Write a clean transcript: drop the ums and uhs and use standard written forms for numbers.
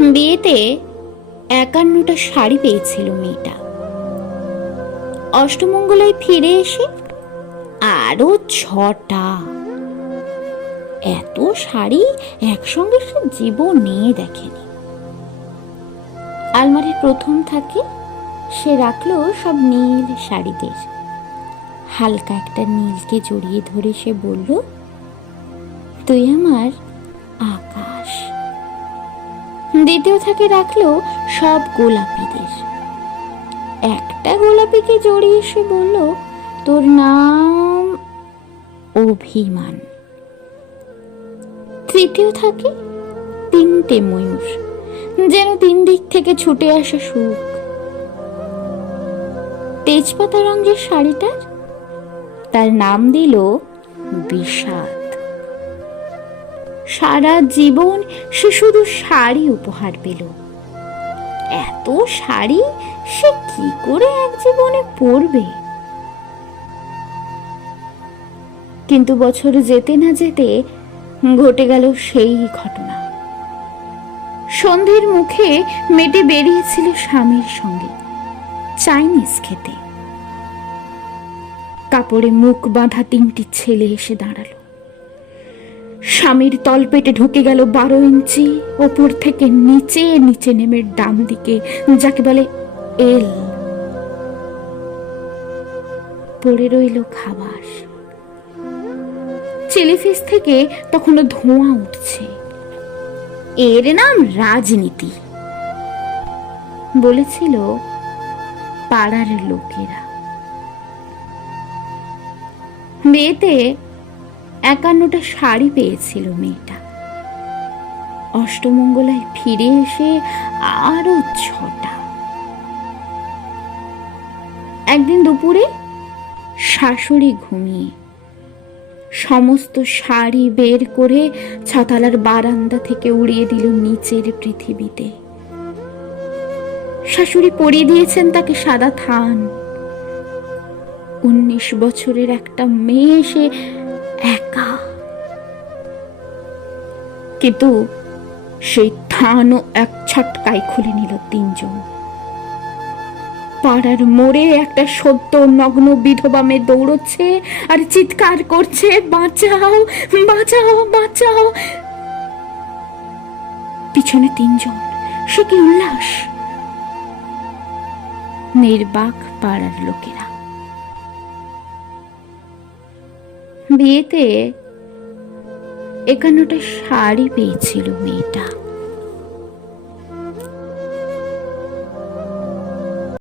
বিয়েতে 51টা শাড়ি পেয়েছিল মেয়েটা। অষ্টমঙ্গলায় ফিরে এসে আরো 6টা। এত শাড়ি একসঙ্গে সে জীবনে দেখেনি। আলমারির প্রথম থাকে সে রাখলো সব নীল শাড়িদের। হালকা একটা নীলকে জড়িয়ে ধরে সে বলল, তুই আমার আকাশ। দ্বিতীয় থাকে রাখলো সব গোলাপিদের। একটা গোলাপিকে জড়িয়ে সে বলল, তোর নাম অভিমান। তৃতীয় থাকে 3টে ময়ূর, যেন 3 দিক থেকে ছুটে আসা সুখ। তেজপাতা রঙের শাড়িটার তার নাম দিল বিষাদ। সারা জীবন সে শুধু শাড়ি উপহার পেল। এত শাড়ি সে কি করে এক জীবনে পরবে? কিন্তু বছর যেতে না যেতে ঘটে গেল সেই ঘটনা। সন্ধ্যের মুখে মেয়েটি বেরিয়েছিল স্বামীর সঙ্গে চাইনিজ খেতে। কাপড়ে মুখ বাঁধা 3টি ছেলে এসে দাঁড়ালো। স্বামীর তলপেটে ঢুকে গেল 12 ইঞ্চি, ওপর থেকে নিচে নিচে নেমে ডান দিকে, যাকে বলে এল। পড়ে রইল খাবার। চিলিফিস থেকে তখনও ধোঁয়া উঠছে। এর নাম রাজনীতি, বলেছিল পাড়ার লোকেরা। বিয়েতে 51টা শাড়ি পেয়েছিল মেয়েটা। অষ্টমঙ্গলায় ফিরে এসে আরো 6টা। একদিন দুপুরে শাশুড়ি ঘুমিয়ে সমস্ত শাড়ি বের করে ছাতালার বারান্দা থেকে উড়িয়ে দিল নিচের পৃথিবীতে। শাশুড়ি পরিয়ে দিয়েছেন তাকে সাদা থান। 19 বছরের একটা মেয়ে সে একা, কিন্তু সেই থানও এক ছটকায় খুলে নিল 3 জন। পাড়ার মোড়ে একটা সদ্য নগ্ন বিধবা মেয়ে দৌড়চ্ছে আর চিৎকার করছে, বাঁচাও বাঁচাও বাঁচাও। পিছনে 3 জন। সে কি উল্লাস! নির্বাক পাড়ার লোকেরা। বিয়েতে 51টা শাড়ি পেয়েছিল মেয়েটা।